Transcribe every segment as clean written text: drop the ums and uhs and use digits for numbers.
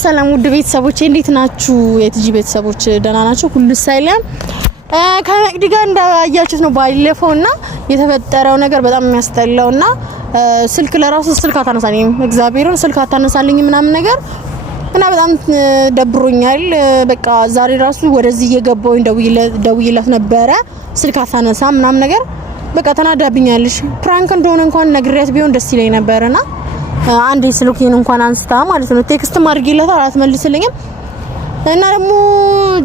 ሰላም ውድ ቤተሰቦቼ እንዴት ናችሁ? የቲጂ ቤተሰቦች ደህና ናችሁ? ሁሉ ሰላም። ከመቅዲ ጋር እንዳያችሁት ነው ባለፈውና የተፈጠረው ነገር በጣም የሚያስጠላውና ስልክ ለራሱ ስልክ አታነሳልኝም፣ እግዚአብሔርን ስልክ አታነሳልኝም ምናምን ነገር እና በጣም ደብሮኛል። በቃ ዛሬ ራሱ ወደዚህ እየገባሁኝ ደውዬላት ነበረ፣ ስልክ አታነሳ ምናምን ነገር በቃ ተናዳብኛለሽ። ፕራንክ እንደሆነ እንኳን ነግሬያት ቢሆን ደስ ይለኝ ነበርና አንዴ ስልኬን እንኳን አንስታ ማለት ነው ቴክስት ማድርጌላት አትመልስልኝም። እና ደግሞ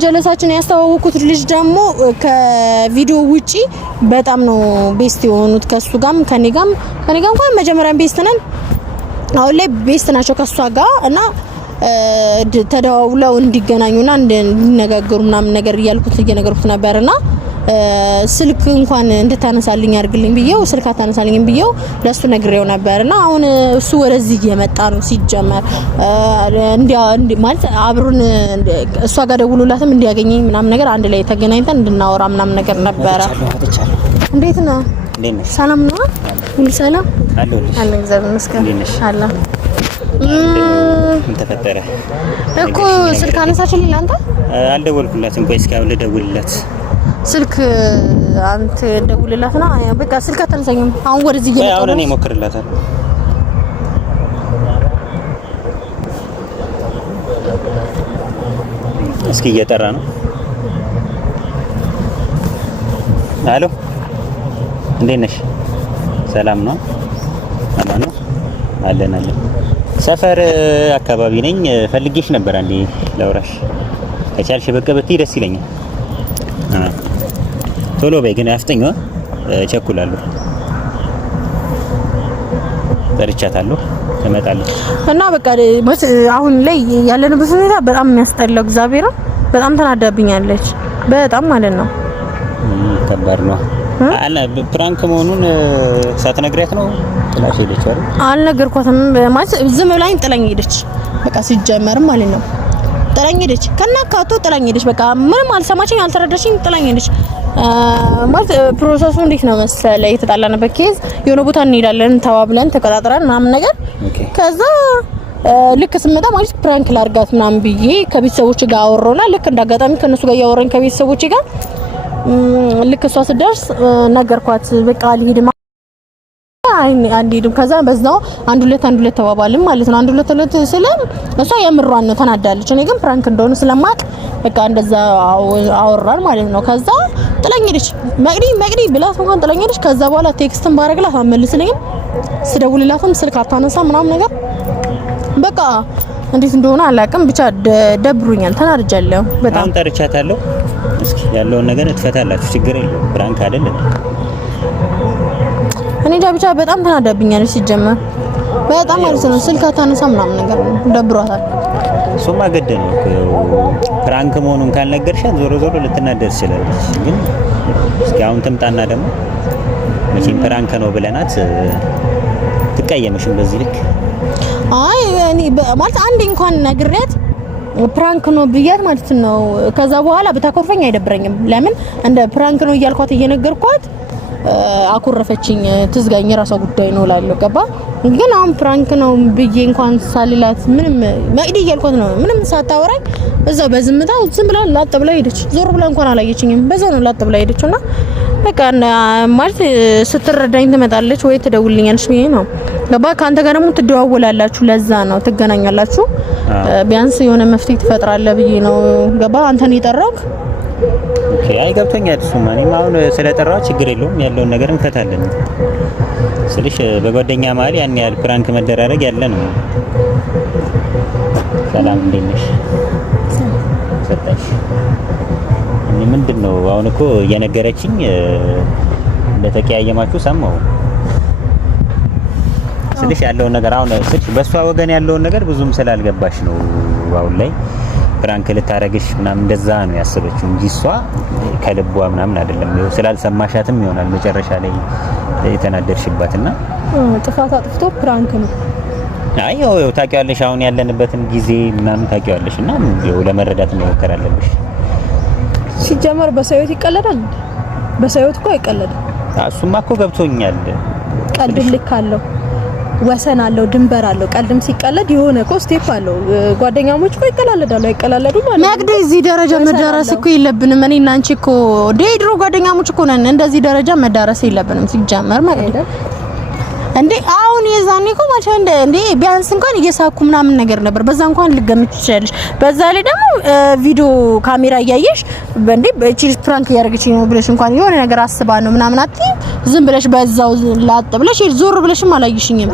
ጀለሳችን ያስተዋወቁት ልጅ ደግሞ ከቪዲዮ ውጪ በጣም ነው ቤስት የሆኑት ከሱ ጋርም ከኔ ጋርም እንኳን መጀመሪያም ቤስት ነን፣ አሁን ላይ ቤስት ናቸው ከሷ ጋር እና ተደዋውለው እንዲገናኙና እንዲነጋገሩ ምናምን ነገር እያልኩት እየነገርኩት ነበርና ስልክ እንኳን እንድታነሳልኝ አድርግልኝ ብዬው ስልክ አታነሳልኝም ብዬው ለሱ ነግሬው ነበርና አሁን እሱ ወደዚህ እየመጣ ነው። ሲጀመር ማለት አብሩን እሷ ጋር ደውሎላትም እንዲያገኘኝ ምናምን ነገር አንድ ላይ ተገናኝተን እንድናወራ ምናምን ነገር ነበረ። እንዴት ነው? ሰላም ነው? ሁሉ ሰላም አለ እግዚአብሔር ይመስገን አለ። ምን ተፈጠረ እኮ ስልክ አነሳችልኝ አንተ? አልደወልኩላትም። ቆይ እስኪ አሁን ልደውልላት ስልክ አንተ ደውልላትና በቃ ስልክ አታነሳኝም። አሁን ወደዚህ እየመጣሁ ነው። አሁን እኔ ሞክርላታለሁ። እስኪ እየጠራ ነው። አሎ እንዴት ነሽ? ሰላም ነው? አማን ነው? አለን። ሰፈር አካባቢ ነኝ። ፈልጌሽ ነበር አንዴ ላውራሽ። ከቻልሽ በቃ ብትይ ደስ ይለኛል። ቶሎ በይ ግን አፍጥኛ፣ እቸኩላለሁ። ጠርቻታለሁ፣ እመጣለሁ እና በቃ አሁን ላይ ያለንበት ሁኔታ በጣም የሚያስጠላው እግዚአብሔር በጣም ተናዳብኛለች። በጣም ማለት ነው። ከባድ ነው። ፕራንክ መሆኑን ሳትነግሪያት ነው ጥላሽ ሄደች አይደል? አልነገርኳትም ማለት ዝም ብላኝ ጥላኝ ሄደች። በቃ ሲጀመርም ማለት ነው ጥላኝ ሄደች። ከናካቶ ጥላኝ ሄደች። በቃ ምንም አልሰማችኝ፣ አልተረዳችኝ፣ ጥላኝ ሄደች። ማለት ፕሮሰሱ እንዴት ነው መሰለህ? የተጣላንበት ኬዝ የሆነ ቦታ እንሄዳለን ተባብለን ተቀጣጥረን ምናምን ነገር ከዛ ልክ ስመጣ ማለት ፕራንክ ላርጋት ምናምን ብዬ ከቤተሰቦች ጋር አወራውና ልክ እንዳጋጣሚ ከነሱ ጋር ያወራኝ ከቤተሰቦች ጋር ልክ እሷ ስትደርስ ነገርኳት። በቃ ልሄድ አንዴድም ከዛ በዛው አንድ ሁለት ተባባልን ማለት ነው። አንድ ሁለት ስለ እሷ የምሯን ነው ተናዳለች። እኔ ግን ፕራንክ እንደሆነ ስለማቅ በቃ እንደዛ አወራን ማለት ነው። ከዛ ጥላኝ ሄደች። መቅዲ ብላት እንኳን ጥላኝ ሄደች። ከዛ በኋላ ቴክስትን ባረግላት አትመልስልኝም፣ ስደውልላትም ስልክ አታነሳ ምናምን ነገር በቃ እንዴት እንደሆነ አላውቅም። ብቻ ደብሩኛል፣ ተናድጃለሁ በጣም። አሁን ጠርቻታለሁ። እስኪ ያለውን ነገር ትፈታላችሁ፣ ችግር የለውም። ፕራንክ አይደለም። እኔ ብቻ በጣም ተናዳብኛለች። ሲጀመር በጣም ማለት ነው ስልክ አታነሳ ምናምን ነገር ደብሯታል። እሱማ ገድ ነው ፕራንክ መሆኑን ካልነገርሻት ዞሮ ልትናደር ትችላለች። ግን እስኪ አሁን ትምጣና ደግሞ መቼም ፕራንክ ነው ብለናት ትቀየምሽም በዚህ ልክ። አይ እኔ ማለት አንዴ እንኳን ነግሬያት ፕራንክ ነው ብያት ማለት ነው። ከዛ በኋላ ብታኮርፈኝ አይደብረኝም። ለምን እንደ ፕራንክ ነው እያልኳት እየነገርኳት አኮረፈችኝ። ትዝጋኝ የራሷ ጉዳይ ነው እላለሁ። ገባ? ግን አሁን ፕራንክ ነው ብዬ እንኳን ሳልላት ምንም መቅዲ እያልኳት ነው ምንም ሳታወራኝ እዛው በዝምታ ዝም ብላ ላጥ ብላ ሄደች። ዞር ብላ እንኳን አላየችኝም። በዛው ነው ላጥ ብላ ሄደችና በቃ ማለት ስትረዳኝ ትመጣለች ወይ ትደውልልኛለች ብዬ ነው። ገባ? ካንተ ጋር ደግሞ ትደዋወላላችሁ፣ ለዛ ነው ትገናኛላችሁ። ቢያንስ የሆነ መፍትሄ ትፈጥራለህ ብዬ ነው። ገባ? አንተን የጠራሁት ኦኬ። አይ ገብቶኛል። እሱማ እኔም አሁን ስለጠራው ችግር የለውም፣ ያለውን ነገር እንፈታለን ስልሽ በጓደኛ መሀል ያን ያህል ፕራንክ መደራረግ ያለ ነው። ሰላም እንዴት ነሽ? ሰጣሽ እኔ ምንድነው አሁን እኮ እየነገረችኝ እንደተቀያየማችሁ ሰማሁ ስልሽ ያለውን ነገር አሁን ስልሽ በሷ ወገን ያለውን ነገር ብዙም ስላልገባሽ ነው አሁን ላይ ፕራንክ ልታረግሽ ምናምን እንደዛ ነው ያሰበችው እንጂ እሷ ከልቧ ምናምን አይደለም። ስላልሰማሻትም ይሆናል መጨረሻ ላይ የተናደርሽባትና ጥፋት አጥፍቶ ፕራንክ ነው። አይ ያው ታውቂዋለሽ አሁን ያለንበትን ጊዜ ምናምን ታውቂዋለሽ እና ያው ለመረዳት መሞከር አለብሽ። ሲጀመር በሰው ሕይወት ይቀለዳል? በሰው ሕይወት እኮ አይቀለድም። እሱማ እኮ ገብቶኛል። ቀልድ ልክ አለው ወሰን አለው፣ ድንበር አለው። ቀልድም ሲቀለድ የሆነ እኮ ስቴፕ አለው። ጓደኛሞች እኮ ይቀላለዳሉ አይቀላለዱ ማለት ነው። መቅዲ እዚህ ደረጃ መዳረስ እኮ የለብንም። እኔ እና አንቺ እኮ ድሮ ጓደኛሞች እኮ ነን። እንደዚህ ደረጃ መዳረስ የለብንም ሲጀመር ማለት ነው። እንዴ አሁን የዛኔ እኮ ማለት እንዴ ቢያንስ እንኳን እየሳኩ ምናምን ነገር ነበር። በዛ እንኳን ልገምት ይችላልሽ። በዛ ላይ ደግሞ ቪዲዮ ካሜራ እያየሽ እንዴ እቺ ፕራንክ እያደረገች ነው ብለሽ እንኳን የሆነ ነገር አስባ ነው ምናምን አትይም። ዝም ብለሽ በዛው ላጥ ብለሽ ዞር ብለሽም አላየሽኝም።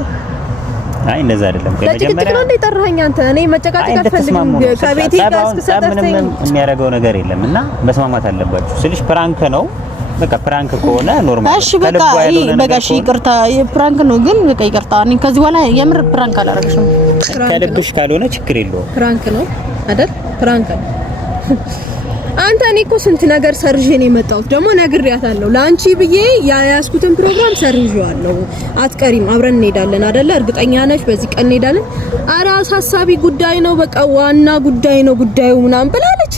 አይ እንደዛ አይደለም። ለጭቅጭቅ ነው እንደ ጠራኸኝ አንተ። እኔ መጨቃጨቅ አልፈልግም። ከቤቴ ጋር እስከሰጠኝ የሚያደርገው ነገር የለም እና መስማማት አለባችሁ ስልሽ ፕራንክ ነው በቃ ፕራንክ ከሆነ ኖርማል እሺ በቃ እሺ ይቅርታ ፕራንክ ነው ግን በቃ ይቅርታ እኔ ከዚህ በኋላ የምር ፕራንክ አላረግሽም ከልብሽ ካልሆነ ችግር የለውም ፕራንክ ነው አይደል ፕራንክ አንተ እኔ እኮ ስንት ነገር ሰርዤ ነው የመጣሁት ደግሞ ነግሬያታለሁ ላንቺ ብዬ ያያስኩትን ፕሮግራም ሰርዤዋለሁ አትቀሪም አብረን እንሄዳለን አይደለ እርግጠኛ ነሽ በዚህ ቀን እንሄዳለን ኧረ አሳሳቢ ጉዳይ ነው በቃ ዋና ጉዳይ ነው ጉዳዩ ምናምን ብላለች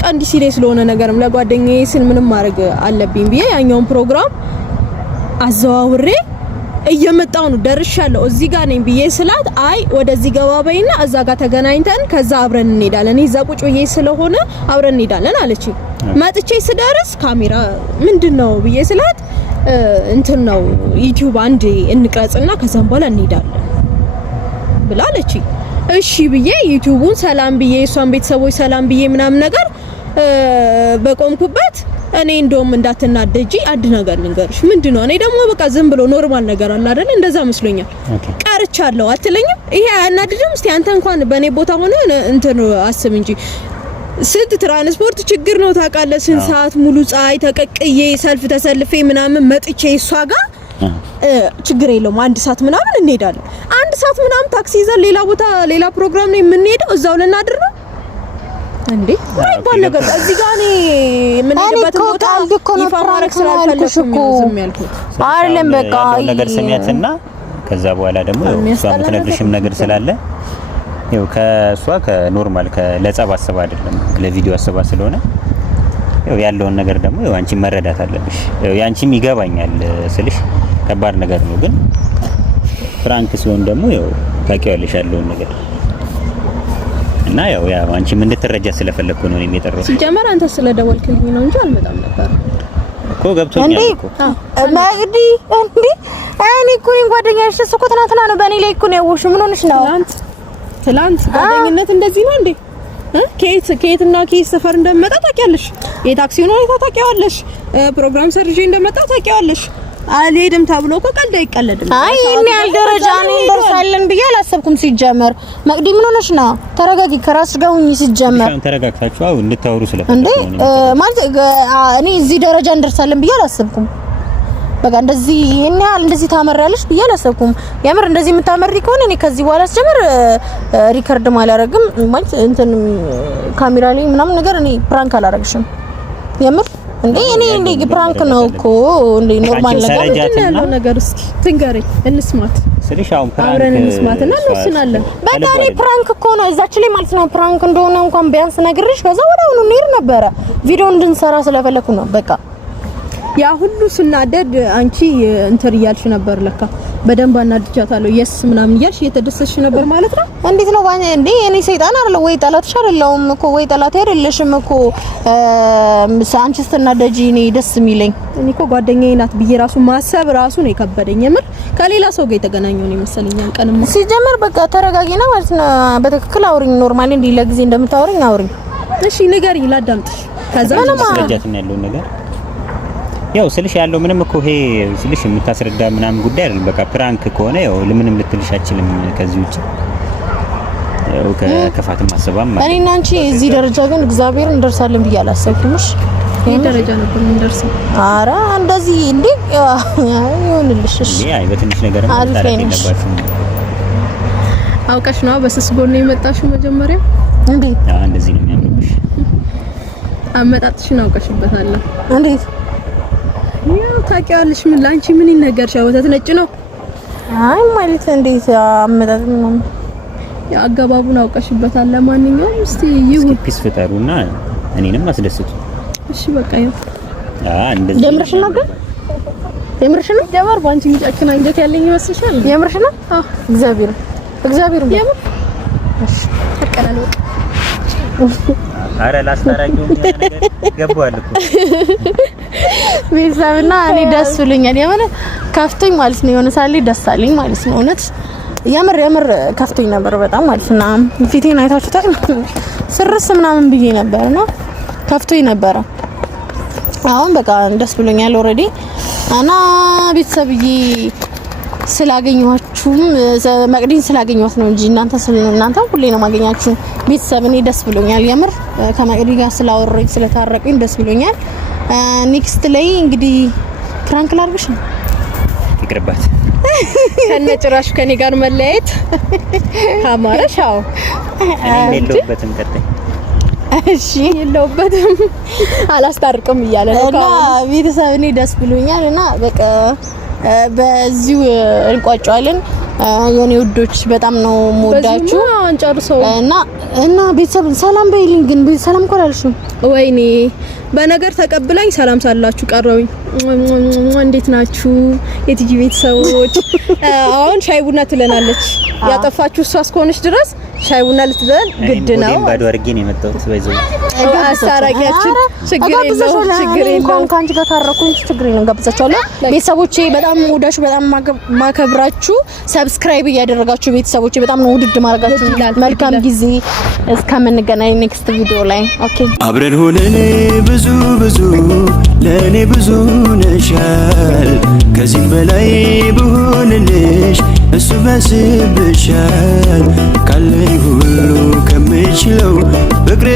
ቀንዲ ሲሌ ስለሆነ ነገርም ለጓደኛዬ ስል ምንም ማድረግ አለብኝ ብዬ ያኛውን ፕሮግራም አዘዋውሬ እየመጣው ነው ደርሻለሁ እዚህ ጋር ነኝ ብዬ ስላት አይ ወደዚህ ገባ በይና እዛ ጋር ተገናኝተን ከዛ አብረን እንሄዳለን እዛ ቁጭ ብዬ ስለሆነ አብረን እንሄዳለን አለች መጥቼ ስደርስ ካሜራ ምንድነው ብዬ ስላት እንትን ነው ዩቲዩብ አንድ እንቅረጽና ከዛም በኋላ እንሄዳለን ብላለች እሺ ብዬ ዩቲዩቡን ሰላም ብዬ እሷን ቤተሰቦች ሰላም ብዬ ምናምን ነገር በቆምኩበት እኔ እንደውም እንዳትናደጂ አንድ ነገር ልንገርሽ ምንድነው እኔ ደግሞ በቃ ዝም ብሎ ኖርማል ነገር አለ አይደል እንደዛ መስሎኛል ቀርቻለሁ አትለኝም ይሄ አያናድድም እስቲ አንተ እንኳን በኔ ቦታ ሆነ እንትን አስብ እንጂ ስንት ትራንስፖርት ችግር ነው ታውቃለህ ስንት ሰዓት ሙሉ ፀሐይ ተቀቅዬ ሰልፍ ተሰልፌ ምናምን መጥቼ እሷ ጋር ችግር የለውም አንድ ሰዓት ምናምን እንሄዳለን አንድ ሰዓት ምናምን ታክሲ ይዘን ሌላ ቦታ ሌላ ፕሮግራም ነው የምንሄደው እዛው ልናድር ነው እንዴ ባል ነገር እዚህ ጋር እኔ ምን ሄደበት ቦታ ይፋ ማድረግ ስላልፈለኩ ዝም ያልኩት አይደለም በቃ ነገር ሰሚያትና ከዛ በኋላ ደግሞ እሷ የምትነግርሽም ነገር ስላለ ይኸው ከእሷ ከኖርማል ለጸብ አስባ አይደለም ለቪዲዮ አስባ ስለሆነ ይኸው ያለውን ነገር ደግሞ ይኸው አንቺ መረዳት አለብሽ ይኸው ያንቺም ይገባኛል ስልሽ ከባድ ነገር ነው ግን ፍራንክ ሲሆን ደግሞ ይኸው ታውቂዋለሽ ያለውን ነገር እና ያው አንቺም እንድትረጃ ስለፈለኩ ነው የጠራው ሲጀመር አንተ ስለደወልክልኝ ነው እንጂ አልመጣም ነበር እኮ ገብቶኛል እኮ ማግዲ እንዴ እኔ እኮ ጓደኛሽ እኮ ትናንትና ነው በእኔ ላይ እኮ ነው ያወቅሽው ምን ሆነሽ ነው ትላንት ጓደኝነት እንደዚህ ነው እንዴ ከየትና ከየት ሰፈር እንደመጣ ታውቂያለሽ የታክሲውን ሁኔታ ታውቂዋለሽ ፕሮግራም ሰርጄ እንደመጣ ታውቂዋለሽ አልሄድም ተብሎ እኮ ቀልድ አይቀለድም አይ እኔ ያልደረጃ ነው እንደርሳለን ብዬ አላሰብኩም ሲጀመር መቅዲ ምን ሆነሽ ነው ተረጋጊ ከራስሽ ጋር ሁኚ ሲጀመር ተረጋግታችሁ አው እንድታወሩ ስለፈለኩ እንዴ ማለት እኔ እዚህ ደረጃ እንደርሳለን ብዬ አላሰብኩም በቃ እንደዚህ እኔ እንደዚህ ታመራለሽ ብዬ አላሰብኩም የምር እንደዚህ የምታመሪ ከሆነ እኔ ከዚህ በኋላ ሲጀመር ሪከርድ ማላረግም ማለት እንትን ካሜራ ላይ ምናምን ነገር እኔ ፕራንክ አላረግሽም የምር እንዴ እኔ ፕራንክ ነው እኮ እንዴ ኖርማል ነገር ያለው ነገር እስኪ ትንገረኝ እንስማት ስልሽ አሁን አብረን እንስማትና እንወስናለን በቃ እኔ ፕራንክ እኮ ነው እዛች ላይ ማለት ነው ፕራንክ እንደሆነ እንኳን ቢያንስ ነግርሽ ከዛ ወዲያውኑ እንሄድ ነበረ ቪዲዮ እንድንሰራ ስለፈለኩ ነው በቃ ያ ሁሉ ስናደድ አንቺ እንትን እያልሽ ነበር ለካ በደንብ አናድጃታለሁ የስ ምናምን እያልሽ እየተደሰሽ ነበር ማለት ነው እንዴት ነው እንዴ እኔ ሰይጣን አይደለም ወይ ጠላትሽ አይደለም እኮ ወይ ጠላት አይደለሽም እኮ አንቺ ስትናደጂ እኔ ደስ የሚለኝ እኔ እኮ ጓደኛዬ ናት ብዬ ራሱ ማሰብ ራሱ ነው የከበደኝ የምር ከሌላ ሰው ጋር የተገናኘው ነው መሰለኝ አንቀንም ሲጀመር በቃ ተረጋጊና ማለት ነው በትክክል አውሪኝ ኖርማሊ እንዴ ለጊዜ እንደምታወሪኝ አውሪኝ እሺ ንገሪኝ ላዳምጥሽ ከዛ ማስረጃት ነው ያለው ነገር ያው ስልሽ ያለው ምንም እኮ ይሄ ስልሽ የምታስረዳ ምናምን ጉዳይ አይደለም በቃ ፕራንክ ከሆነ ያው ለምንም ልትልሽ አችልም ከዚህ ውጪ ያው ከከፋትም አሰባም ማለት እኔና አንቺ እዚህ ደረጃ ግን እግዚአብሔር እንደርሳለን ብዬ አላሰብኩምሽ ይሄ ደረጃ ነበር እንደርሰው አረ እንደዚህ እንዴ ይሁንልሽ እሺ አይ በትንሽ ነገር ማለት የለባችሁም አውቀሽ ነው በስስ ጎን ነው የመጣሽው መጀመሪያ እንዴ እንደዚህ ነው የሚያምርብሽ አመጣጥሽን አውቀሽበታል እንዴት ያው ታውቂዋለሽ ምን ላንቺ ምን ይነገርሻው ወተት ነጭ ነው አይ ማለት እንዴት አመጣጥ ነው ያ አገባቡን አውቀሽበታል ለማንኛውም እስቲ ይሁን ፒስ ፍጠሩና እኔንም አስደስቱ እሺ በቃ ይሁን እንደዚህ ደምረሽ ነው ግን የምርሽ ነው? ጀመር ባንቺ የሚጨክን አንጀት ያለኝ ይመስልሻል? የምርሽ ነው? አዎ እግዚአብሔር የምር እሺ ተቀላል ወቅ አረ ላስታራቂው ነገር ገባዋል እኮ ቤተሰብና እኔ ደስ ብሎኛል። የሆነ ከፍቶኝ ማለት ነው። የሆነ ሳሌ ደስ አለኝ ማለት ነው። እውነት የምር ከፍቶኝ ነበር በጣም ማለት ነው። ፊቴን አይታችሁታል። ስርስ ምናምን ብዬ ነበርና ከፍቶኝ ነበረ። አሁን በቃ ደስ ብሎኛል ኦሬዲ እና ቤተሰብዬ ስላገኘኋችሁም መቅዲን ስላገኘኋት ነው እንጂ እናንተ ሁሌ ነው ማገኛችሁ። ቤተሰብ እኔ ደስ ብሎኛል የምር ከመቅዲ ጋር ስላወራኝ ስለታረቀኝ ደስ ብሎኛል። ኔክስት ላይ እንግዲህ ፍራንክ ላርግሽ ነው ይቅርባት ከነጭራሽ ከኔ ጋር መለያየት ካማረሽ አዎ እኔ የለሁበትም ቀጥይ እሺ የለሁበትም አላስታርቅም እያለ ነው እና ቤተሰብ እኔ ደስ ብሎኛል እና በቃ በዚሁ እንቋጫለን። የኔ ውዶች በጣም ነው የምወዳችሁ እና ቤተሰብ ሰላም በይልኝ። ግን ሰላም እኮ አላልሽም። ወይኔ በነገር ተቀብላኝ ሰላም ሳላችሁ ቀረውኝ። እንዴት ናችሁ የቲጂ ቤተሰቦች? አሁን ሻይ ቡና ትለናለች። ያጠፋችሁ እሷ እስከሆነች ድረስ ሻይ ቡና ልትለን ግድ ነው። ባዶ አድርጌ ነው የመጣሁት። በይዘው አሳራቂያችን ችግር የለውም። ካንቺ ጋር ታረኩኝ ችግር የለውም። ጋብዛችኋለሁ ቤተሰቦቼ። በጣም ወዳችሁ በጣም ማከብራችሁ ሰብስክራይብ እያደረጋችሁ ቤተሰቦቼ በጣም ነው ውድድ ማድረጋችሁ። መልካም ጊዜ እስከምንገናኝ ኔክስት ቪዲዮ ላይ ኦኬ። አብረን ሆነን ብዙ ለኔ ብዙ ነሻል። ከዚህም በላይ ብሆንልሽ እሱ መስብሻል። ካለኝ ሁሉ ከምችለው ፍቅሬ